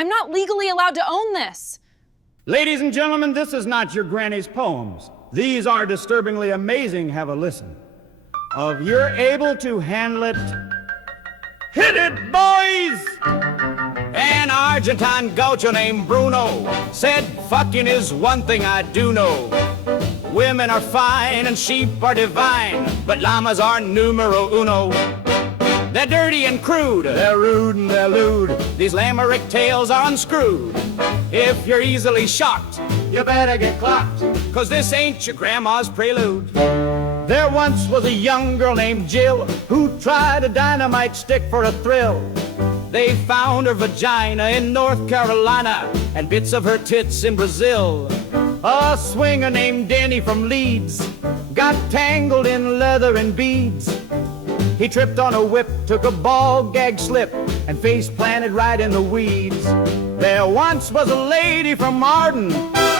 I'm not legally allowed to own this. Ladies and gentlemen, this is not your granny's poems. These are disturbingly amazing. Have a listen. If you're able to handle it, hit it, boys! An Argentine gaucho named Bruno said, fucking is one thing I do know. Women are fine and sheep are divine, but llamas are numero uno. They're dirty and crude, they're rude and they're lewd. These Limerick tales are unscrewed. If you're easily shocked, you better get clocked, 'cause this ain't your grandma's prelude. There once was a young girl named Jill who tried a dynamite stick for a thrill. They found her vagina in North Carolina and bits of her tits in Brazil. A swinger named Danny from Leeds got tangled in leather and beads. He tripped on a whip, took a ball gag slip, and face planted right in the weeds. There once was a lady from Arden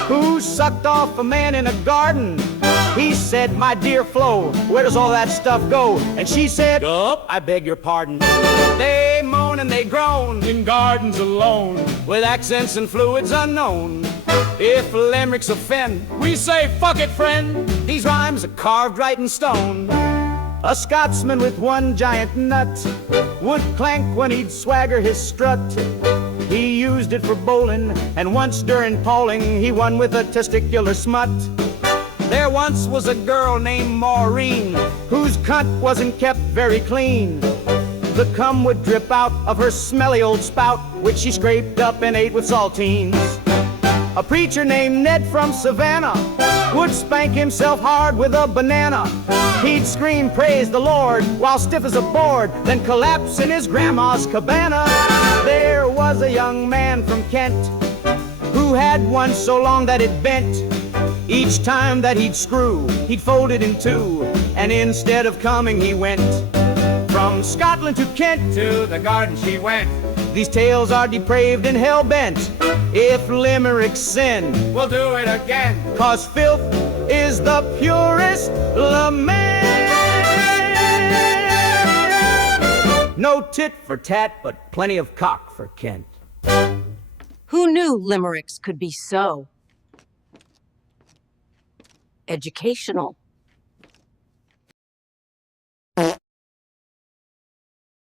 who sucked off a man in a garden. He said, my dear Flo, where does all that stuff go? And she said, oh, I beg your pardon. They moan and they groan in gardens alone, with accents and fluids unknown. If limericks offend, we say, fuck it, friend. These rhymes are carved right in stone. A Scotsman with one giant nut would clank when he'd swagger his strut. He used it for bowling, and once during pawling, he won with a testicular smut. There once was a girl named Maureen whose cunt wasn't kept very clean. The cum would drip out of her smelly old spout, which she scraped up and ate with saltines. A preacher named Ned from Savannah would spank himself hard with a banana. He'd scream, praise the Lord, while stiff as a board, then collapse in his grandma's cabana. There was a young man from Kent who had one so long that it bent. Each time that he'd screw, he'd fold it in two, and instead of coming he went. From Scotland to Kent, to the garden she went. These tales are depraved and hell-bent. If limericks sin, we'll do it again, 'cause filth is the purest lament. No tit for tat, but plenty of cock for Kent. Who knew limericks could be so educational?